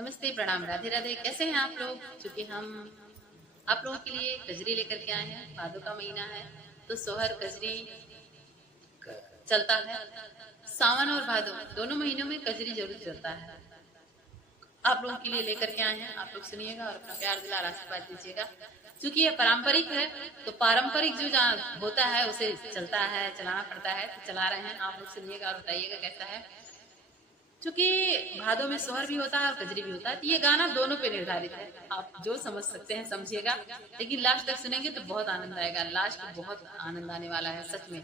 नमस्ते, प्रणाम, राधे राधे। कैसे हैं आप लोग? क्योंकि हम आप लोगों के लिए कजरी लेकर के आए हैं। भादों का महीना है तो सोहर कजरी चलता है। सावन और भादो दोनों महीनों में कजरी जरूर चलता है। आप लोगों के लिए लेकर के आए हैं। आप लोग सुनिएगा और अपना प्यार दिला आशीर्वाद दीजिएगा। क्योंकि ये पारंपरिक है तो पारंपरिक जो होता है उसे चलता है, चलाना पड़ता है, तो चला रहे हैं। आप लोग सुनिएगा और बताइएगा कैसा है। चूंकि भादों में सोहर भी होता है और कजरी भी होता है, तो ये गाना दोनों पे निर्धारित है। आप जो समझ सकते हैं समझिएगा, लेकिन लास्ट तक सुनेंगे तो बहुत आनंद आएगा। लास्ट बहुत आनंद आने वाला है सच में।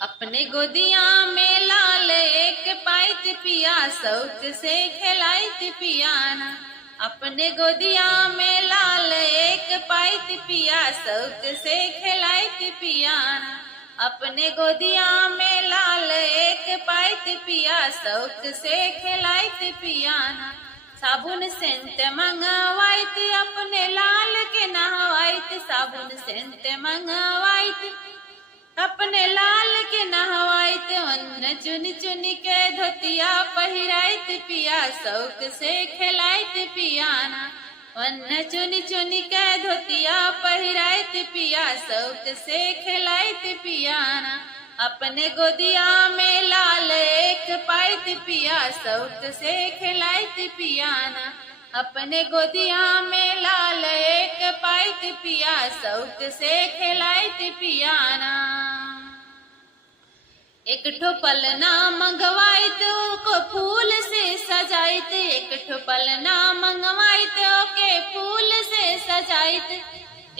अपने गोदिया में लाल एक पाइत पिया, शौक से खिलाइत पियाना। अपने गोदिया में लाल एक पाइत पिया, शौक से खिलाइत पियाना। अपने गोदिया में लाल एक पाइत पिया, शौक से खिलाइत पियाना। साबुन सेंट मंगवाइत अपने लाल के नहवाइत, साबुन सेंट मंगवाइत अपने लाल के नहवाइत। अन्न चुन चुन के धोतिया पहिराइत पिया, शौक से खिलाइत पियाना। अन्न चुन चुन के धोतिया पहिराइत पिया, शौक से खिलाइत पियाना। अपने गोदिया में लाल एक पाइत पिया, शौक से खिलाइत पियाना। अपने गोदिया में लाल एक पाइत पिया, शौक से खिलाइत पियाना। एक ठो पलना मंगवाइत को फूल से सजाइत, एक ठो पलना मंगवाइत के फूल से सजाइत।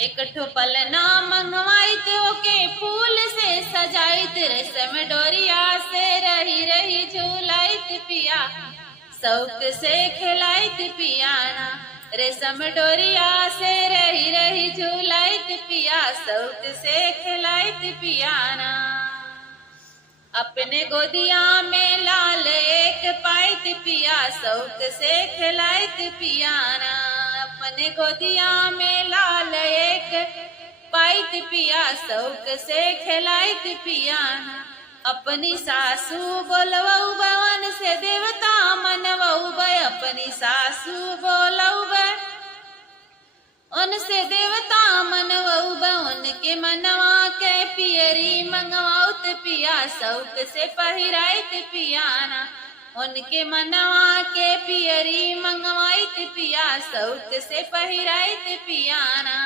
एक ठो पलना मंगवाइत के फूल से सजाइत। रेशम डोरिया से रही रही झूलाइत पिया, शौक से खिलाइत पियाना। रेशम डोरिया से रही रही झूलाइत पिया, शौक से खिलाइत पियाना। अपने गोदिया में लाल एक पाइत पिया, शौक से खिलाइत पियाना। अपने गोदिया में लाल एक पाइत पिया, शौक से खिलाइत पियाना। अपनी सासू बोलवऊ बवन से देवता मनवऊ बे, अपनी सासू बोलऊ बे उनसे देवता मनवऊ बे। उनके मनवा के पियरी मंगवाउत पिया, शौक से पहिराइत पियाना। उनके मनवा के पियरी मंगवाइत पिया, शौक से पहिराइत पियाना।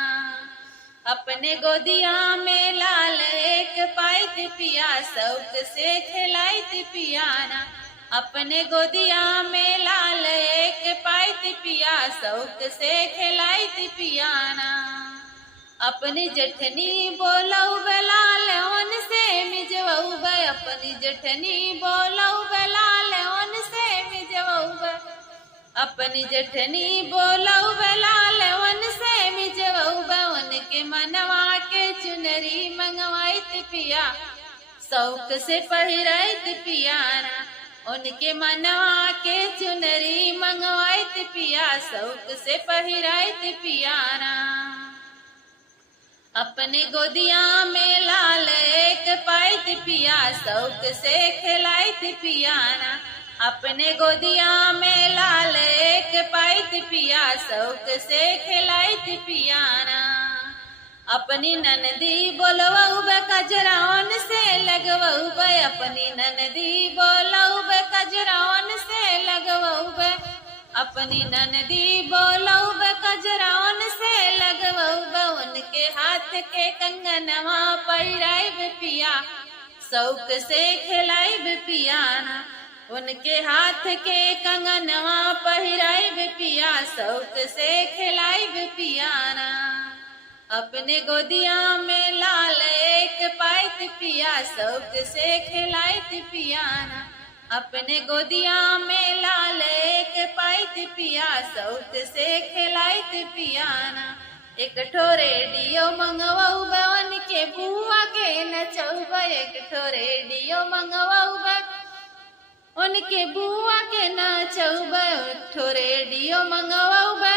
अपने गोदिया में लाल एक पाइत पिया, शौक से खिलाइत पियाना। अपने गोदिया में लाल एक पाइत पिया, शौक से खिलाइत पियाना। अपनी जठनी बोलऊ लाल उनसे मिजवऊ बे, अपनी जठनी बोलऊ लाल उनसे मिजवऊ बे। अपनी जठनी बोलऊ लाल उनसे मिजवऊ बे। उनके मनवा के चुनरी मंगवाइत पिया, शौक से पहिराइत पियाना। उनके मनवा के चुनरी मंगवाइत पिया, शौक से पहिराइत पियाना। अपने गोदिया में लाल एक पाइत पिया, शौक से खिलाइत पियाना। अपने गोदिया में लाल एक पाइत पिया, शौक से खिलाइत पियाना। अपनी ननदी बोलवऊ बे कजरावन से लगवऊ बे, अपनी ननदी बोलऊ बे कजरावन से लगवऊ बे। अपनी ननदी बोलऊ बे कजरावन से लगवऊ बे। उनके हाथ के कंगनवा पहिराइब पिया, शौक से खिलाइब पियाना। उनके हाथ के कंगनवा पहिराइब पिया, शौक से खिलाइब पियाना। अपने गोदिया में लाल एक पाइत पिया, शौक से खिलाइत पियाना। अपने गोदिया में लाल एक पाइत पिया, शौक से खिलाइत पियाना। एक ठो रेडियो मंगवाऊ बे उनके बुआ के नचऊ बे, एक ठो रेडियो मंगवाऊ बे उनके बुआ के नचऊ बे। एक ठो रेडियो मंगवाऊ बे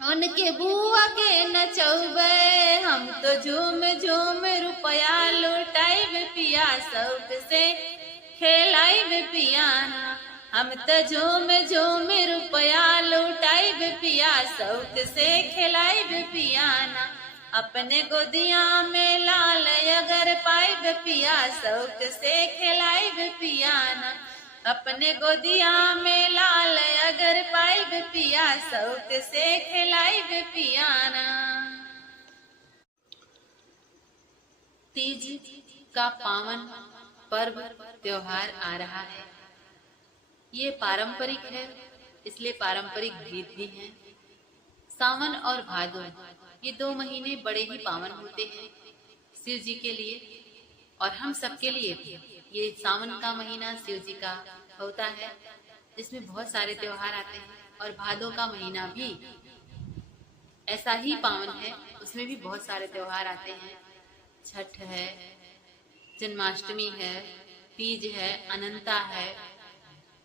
उनके बुआ के नचऊ बे। हम तो झूम झूम रुपया लुटाइब पिया, शौक से खिलाइब पियाना। हम त झूम झूम रुपया लुटाइब पिया, शौक से खिलाइब पियाना। अपने गोदिया में लाल अगर पाइब पिया, शौक से खिलाइब पियाना। अपने गोदिया में लाल अगर पाइब पिया, शौक से खिलाइब पियाना। तीज का पावन पर्व त्योहार आ रहा है। ये पारंपरिक है, इसलिए पारंपरिक गीत भी हैं। सावन और भादो ये 2 महीने बड़े ही पावन होते हैं शिव जी के लिए और हम सबके लिए भी। ये सावन का महीना शिव जी का होता है, जिसमें बहुत सारे त्योहार आते हैं, और भादो का महीना भी ऐसा ही पावन है, उसमें भी बहुत सारे त्योहार आते हैं। छठ है, जन्माष्टमी है, तीज है, अनंता है,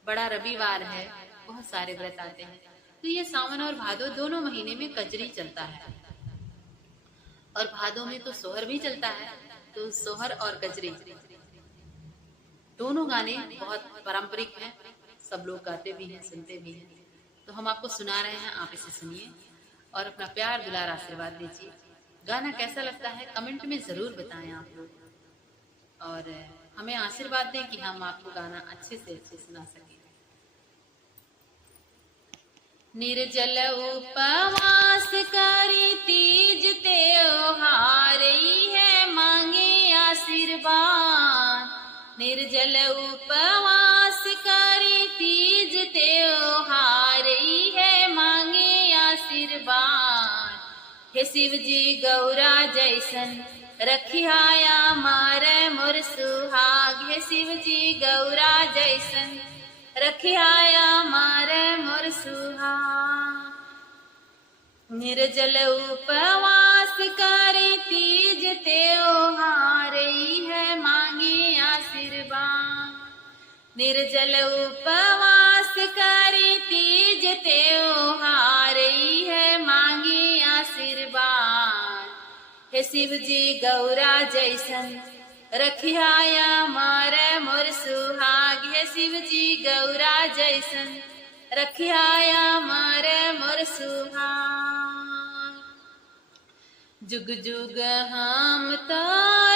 बड़ा रविवार है, बहुत सारे व्रत आते हैं। तो ये सावन और भादो दोनों महीने में कजरी चलता है, और भादो में तो सोहर भी चलता है। तो सोहर और कजरी दोनों गाने बहुत पारंपरिक हैं, सब लोग गाते भी हैं, सुनते भी हैं। तो हम आपको सुना रहे हैं, आप इसे सुनिए और अपना प्यार दुलार आशीर्वाद दीजिए। गाना कैसा लगता है कमेंट में जरूर बताएं आप लोग, और हमें आशीर्वाद दें कि हम आपको गाना अच्छे से अच्छे सुना सकें। निर्जल उपवास करी तीज त्योहार है, मांगे आशीर्वाद। निर्जल उपवास करी तीज त्योहार है, मांगे आशीर्वाद। हे शिव जी गौरा जैसन रखियाया मारे मोर सुहाग। हे शिव जी गौरा जैसन रखियाया मारे मोर सुहाग। निर्जल उपवास करी तीज त्योहार है, मांगे आशीर्वाद। निर्जल उपवास करी तीज त्योहार है, मांगे आशीर्वाद। हे शिव जी गौरा जैसन रखियाया मारे मोर सुहाग। हे शिव जी गौरा जैसन रखियाया मारे मोर सुहाग। जुग जुग हम तो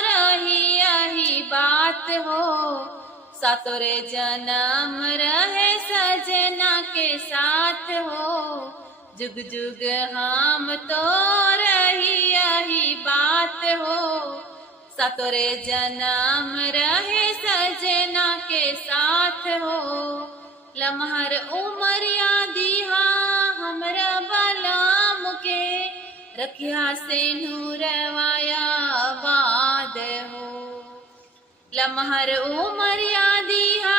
रही यही बात हो, सातोरे जन्म रहे सजना के साथ हो। जुग जुग हम तो रही यही बात हो, सातोरे जन्म रहे सजना के साथ हो। लमहर उमरिया दिहा हमरा बलाम के, रखिया से नूरवाया बाद हो। लमहर उमरिया दिहा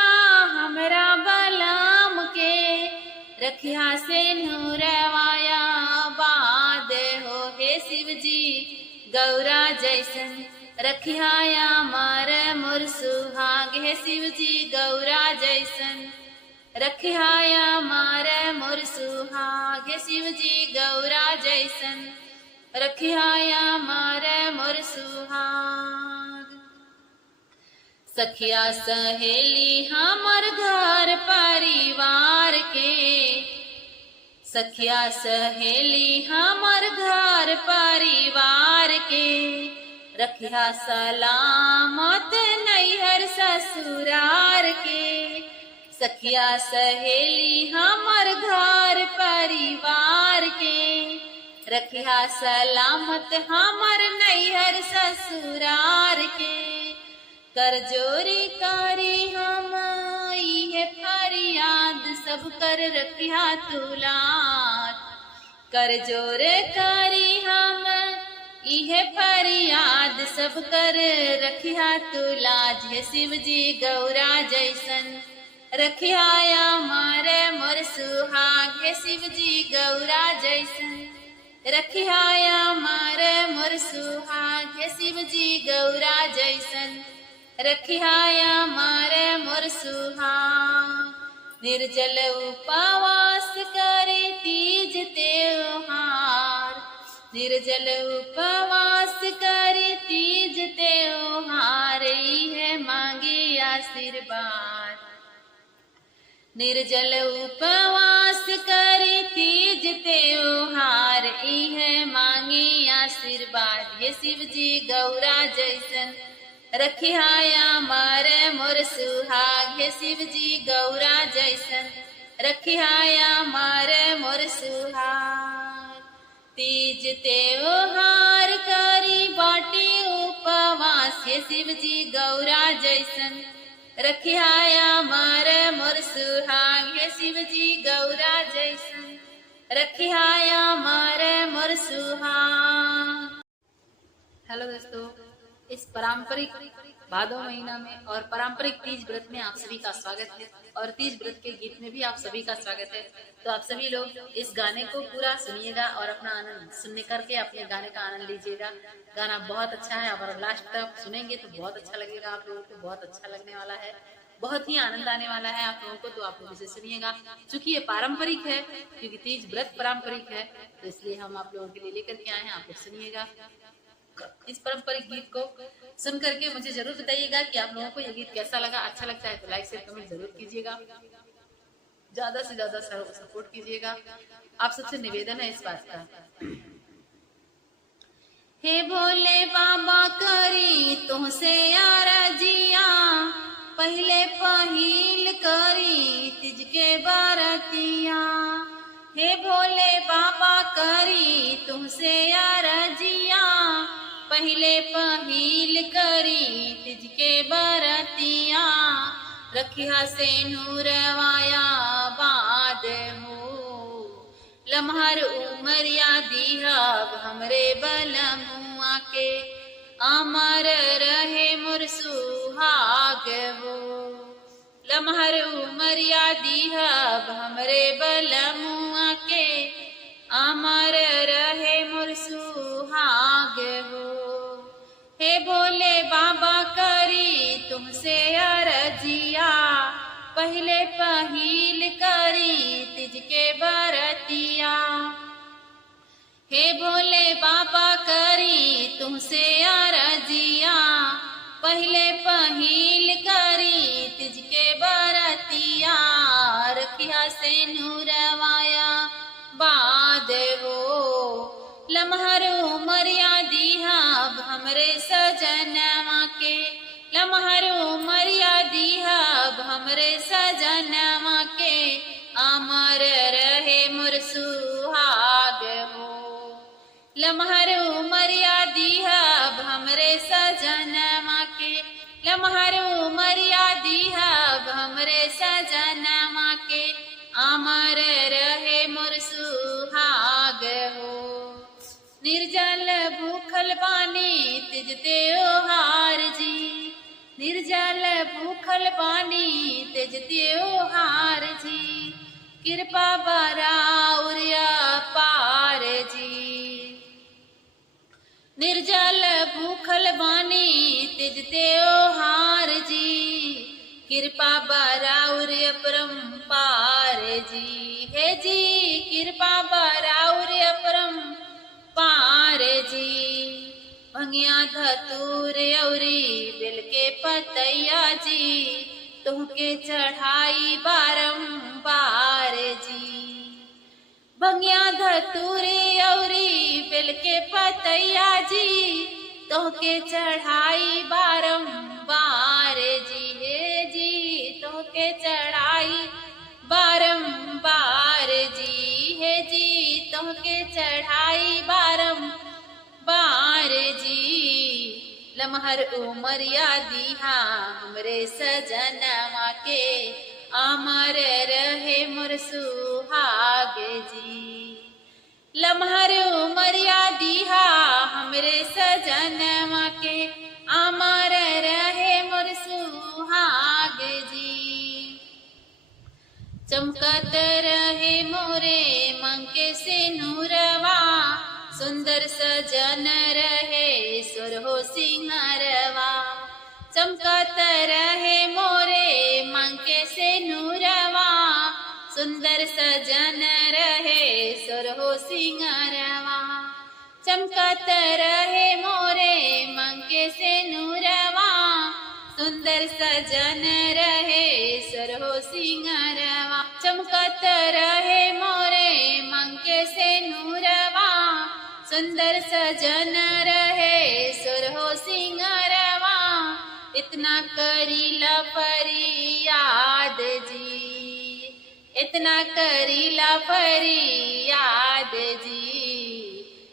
हमरा बलाम के, रखिया से नूरवाया बाद हो। हे शिव जी गौरा जैसन रखियाया मारे मोर सुहाग। हे शिव जी गौरा जैसन रखियाया मारे मोर सुहाग। हे शिव जी गौरा जैसन रखियाया मारे मोर सुहाग। सखिया सहेली हमर घर परिवार के, सखिया सहेली हमर घर परिवार के, रखिया सलामत नैहर ससुरार के। सखिया सहेली हमर घर परिवार के, रखिया सलामत हमर नैहर ससुरार के। कर जोरी कारी हम इहे फरियाद, सब कर रखिया तुलार। कर जोर कारी हम इहे फरियाद, सब कर रखिया तुलाज। हे शिव जी गौरा जैसन रखियाया मारे मोर सुहाग। हे शिव जी गौरा जैसन रखियाया मारे मोर सुहाग। हे शिव जी गौरा जैसन रखियाया मारे मोर सुहाग। निर्जल उपवास करे तीज त्योहार, निर्जल उपवास करे तीज त्योहार है, मांगे आशीर्वाद। निर्जल उपवास करी तीज त्योहार, इह मांगे आशीर्वाद। हे शिव जी गौरा जैसन रखिया मार मोर सुहाग। हे शिव जी गौरा जैसन रखिया मार मोर सुहाग। तीज त्योहार करी बाटी उपवास, हे शिव जी गौरा जैसन रखिया मार मोर सुहाग। हे शिव जी गौरा जैसन रखिया मार मोर सुहाग। हेलो दोस्तों, इस पारंपरिक भादो महीना में और पारंपरिक तीज व्रत में आप सभी का स्वागत है और तीज व्रत के गीत में भी आप सभी का स्वागत है। तो आप सभी लोग इस गाने को पूरा सुनिएगा और अपना आनंद सुनने करके अपने गाने का आनंद लीजिएगा। गाना बहुत अच्छा है और लास्ट तक सुनेंगे तो बहुत अच्छा लगेगा, आप लोगों को बहुत अच्छा लगने वाला है, बहुत ही आनंद आने वाला है आप लोगों को। तो आप लोग इसे सुनिएगा। चूंकि ये पारंपरिक है, क्योंकि तीज व्रत पारंपरिक है, तो इसलिए हम आप लोगों के लिए लेकर के आए हैं। आप लोग सुनिएगा। इस पारंपरिक गीत को सुन करके मुझे जरूर बताइएगा कि आप लोगों को ये गीत कैसा लगा। अच्छा लगता है तो लाइक शेयर कमेंट जरूर कीजिएगा, ज्यादा से ज्यादा सपोर्ट कीजिएगा। आप सबसे निवेदन है इस बात का। हे भोले बाबा करी तुमसे आरजिया, पहले पहिल करी तिज के बारतिया। हे भोले बाबा करी तुमसे आरजिया, पहले पहिल करी तिज के बरतिया। रखिया से नूरवाया बाद हो, लम्हर उमरिया दिहब हमरे बलमुआ के, अमर रहे मोर सुहाग हो। लम्हर उमरिया दिहब हमरे बलमुआ के, अमर रहे मोर सुहाग हो। हे भोले बाबा करी तुमसे अरजिया, पहले पहिल करी तिज के बरतिया। हे भोले बाबा करी तुमसे अरजिया, पहले पहिल करी तिज के बरतिया। रखिया से नूरवाया बाद हो, लम्हर उमरिया दिहब हमरे सजनवा के, लम्हर उमरिया दिहब हमरे सजनवा के, अमर रहे मोर सुहाग हो। लम्हर उमरिया दिहब हमरे सजनवा के, लम्हर उमरिया दिहब हमरे सजनवा के, अमर रहे मोर सुहाग हो। निर्जल भूखल बानी तिज त्योहार जी, निर्जल भूखल बानी तिज त्योहार जी। कृपा बराउर अपार जी, निर्जल भूखल बानी तिज त्योहार जी। कृपा बराउर अपरंपार जी। हे जी कृपा बराउर अपरंपार जी। भंगिया धतूर औरी बेल के पतैया जी, तुहके चढ़ाई बारंबार जी। भंगिया धतूर औरी बेल के पतैया जी, तुहके चढ़ाई बारंबार जी। हे जी तुहके चढ़ाई बारंबार जी। हे जी तुहके चढ़ाई बारंबार जी। लम्हर उमरिया दिहा हमरे सजनवा के, अमर रहे मोर सुहाग जी। लम्हर उमरिया दिहा हमरे सजनवा के, अमर रहे मोर सुहाग जी। चमकत रहे मोरे मंके से नूरवा, सुंदर सजन रहे सुरहो सिंहरवा। चमकत रहे मोरे मंके से नूरवा, सुंदर सजन रहे सुरहो सिंहरवा। चमकत रहे मोरे मंके से नूरवा, सुंदर सजन रहे सरहो सिंगरवा, चमकत रहे मोरे मंके से नूरवा, सुंदर सजन रहे सरहो सिंगरवा, इतना करीला फरियाद जी, इतना करीला फरियाद जी,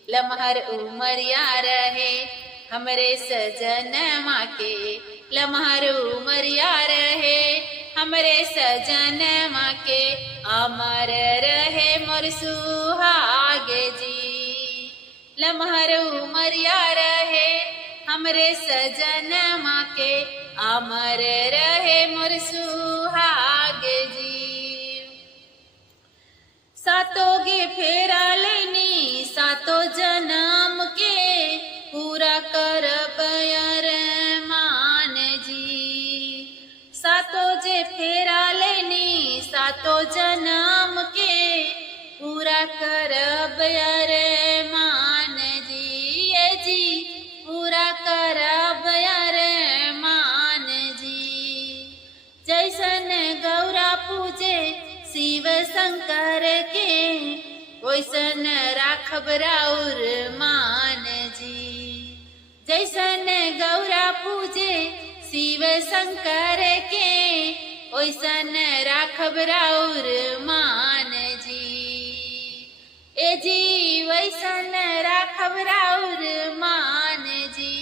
लमहर उमरिया रहे हमरे सजन माँ के, लमहर उमरिया रहे हमरे सजन माँ के, अमर रहे मोर सुहाग जी, लमहर उमरिया रहे हमरे सजन माँ के, अमर रहे मोर सुहाग जी। सातों गे फेरा लेनी सातों जन्म के, पूरा करब अरमान जी, सातों जे फेरा लेनी सातों जन्म के, पूरा करब अरमान जी, ये जी पूरा करब अरमान जी। जैसन गौरा पूजे शिव शंकर के, वैसन राखब राउर मान जी, जैसन गौरा पूजे शिव शंकर के, वैसन राखब राउर मान जी, ए जी वैसन राखब राउर मान जी।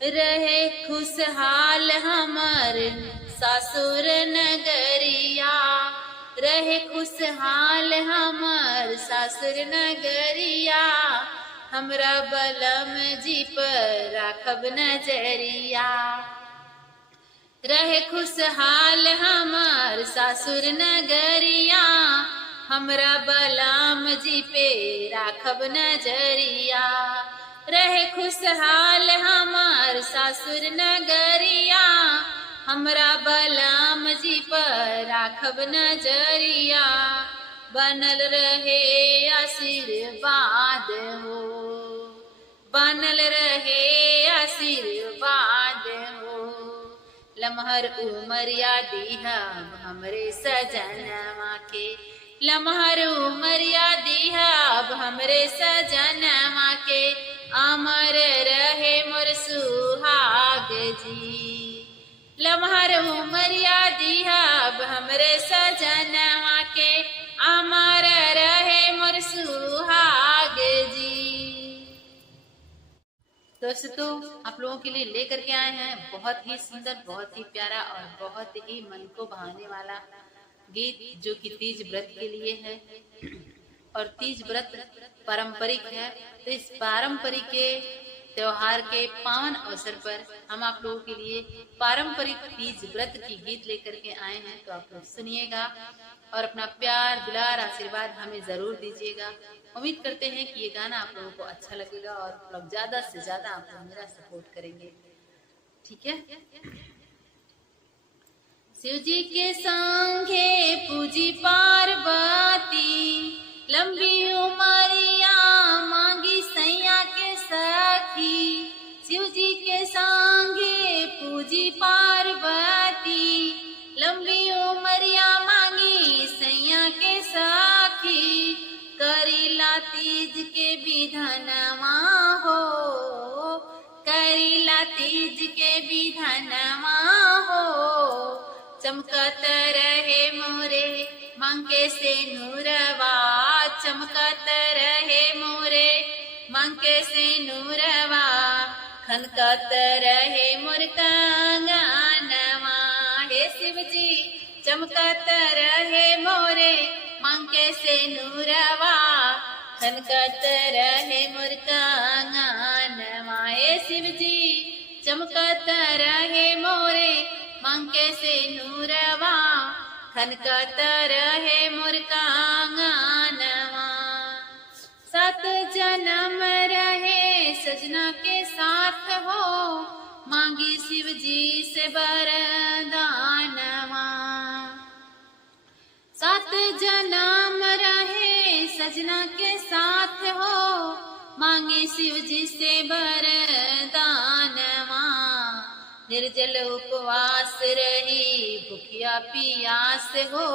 रहे खुशहाल हमर सासुर नगरिया, रहे खुशहाल हमर सासुर नगरिया, हमरा बलम जी पर राखब नजरिया, रहे खुशहाल हमर सासुर नगरिया, हमरा बलम जी पे राखब नजरिया, रहे खुशहाल हमर सासुर नगरिया, हमरा बलम जी पर राखब नजरिया, बनल रहे आशीर्वाद हो, बनल रहे आशीर्वाद हो, लमहर उमरिया दीहब हमरे सजनवा के, लमहर उमरिया दीहब हमरे सजनवा के, अमर रहे मोर सुहाग जी, लमहर उमरिया दीहब हमरे सजनवा के, अमर रहे मोर सुहाग जी। दोस्तों आप लोगों के लिए लेकर के आए हैं बहुत ही सुंदर, बहुत ही प्यारा और बहुत ही मन को भाने वाला गीत, जो कि तीज व्रत के लिए है। और तीज व्रत पारंपरिक है, तो इस पारंपरिक त्योहार के पावन अवसर पर हम आप लोगों के लिए पारंपरिक तीज व्रत की गीत लेकर के आए हैं। तो आप लोग सुनिएगा और अपना प्यार दुलार आशीर्वाद हमें जरूर दीजिएगा। उम्मीद करते हैं कि ये गाना आप लोगों को अच्छा लगेगा और आप लोग ज्यादा से ज्यादा आप लोग मेरा सपोर्ट करेंगे, ठीक है। शिव जी के संगे पूजी पार्वती, लंबी उमरिया मांगी सैया के सखी, शिव जी के संगे पूजी पार्वती, लंबी उमरिया मांगी सैया के सखी, करीला तीज के विधनवा हो, करीला तीज के विधनवा हो, चमकत रहे मोरे मंके से नूरवा, चमकत रहे मोरे मंके से नूरवा, खनकत रहे मोर कंगनवा, हे शिव जी चमकत रहे मोरे मंके से नूरवा, खनकत रहे मोर कंगनवा, हे शिव जी चमकत रहे मोरे मंके से नूरवा, खनकत रहे मोर कंगनवा। सात जन्म रहे सजना के साथ हो, मांगी शिव जी से वरदानवा, सात जन्म रहे सजना के साथ हो, मांगे शिव जी से वरदानवा, निर्जल उपवास रही भूखिया पियास हो,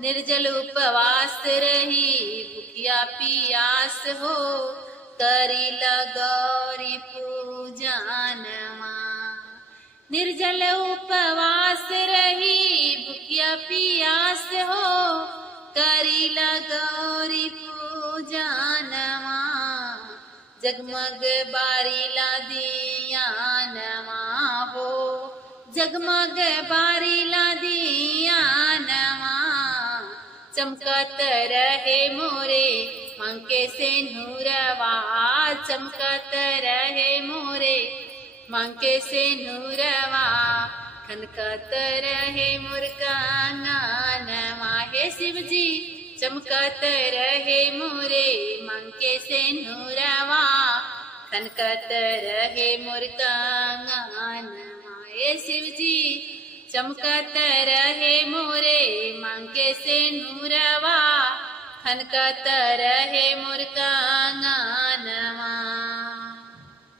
निर्जल उपवास रही भूखिया पियास हो, करीला गौरी पूजनमा। निर्जल उपवास रही भूखिया पियास हो, करीला गौरी पूजनमा। जगमग बारीला दियानमा हो, जगमग बारीला दियानमा। चमकत रहे मोरे मांके से नूरवा, चमकत रहे मोरे मांके से नूरवा। खनकत रहे मुर्कांगनवा। हे शिव जी चमकत रहे मोरे मांके से नूरवा, खनकत रहे मुर्कांगनवा। हे शिव जी चमकत रहे मोरे मांके से नूरवा, खनकत रहे मुर्कांगनवा।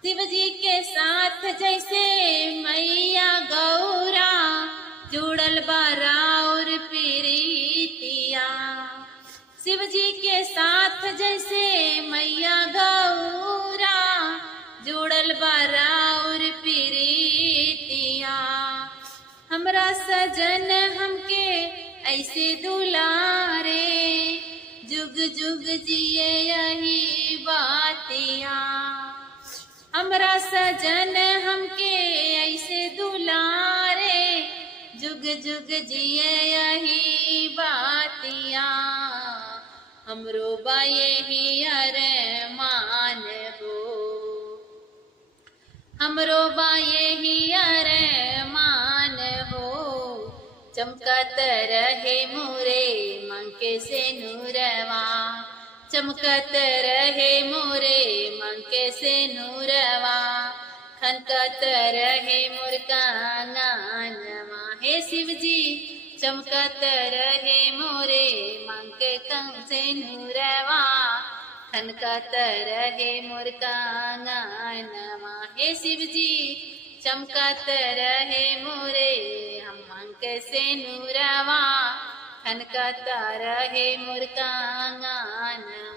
शिव जी के साथ जैसे मैया गौरा, जुड़ल बाराउर प्रीतिया। शिव जी के साथ जैसे मैया गौरा, जुड़ल बाराउर प्रीतिया। हमरा सजन हमके ऐसे दुलारे, जुग जुग जिए यही बातिया। हमरा सजन हमके ऐसे दुलारे, जुग जुग जिए यही बातिया। हमरो बा यही अरमान हो, हमरो बा यही अरमान हो। चमकत रहे मोरे मांके से नूरवा, चमकत रहे मोरे मांके से नूरवा। खनकत रहे मुर्कांगनवा। हे शिव जी चमकत रहे मोरे मांके से नूरवा, खनकत रहे मुर्कांगनवा। हे शिव जी चमकत रहे मोरे हम मांके से नूरवा, खनकत रहे मुर्कांगनवा।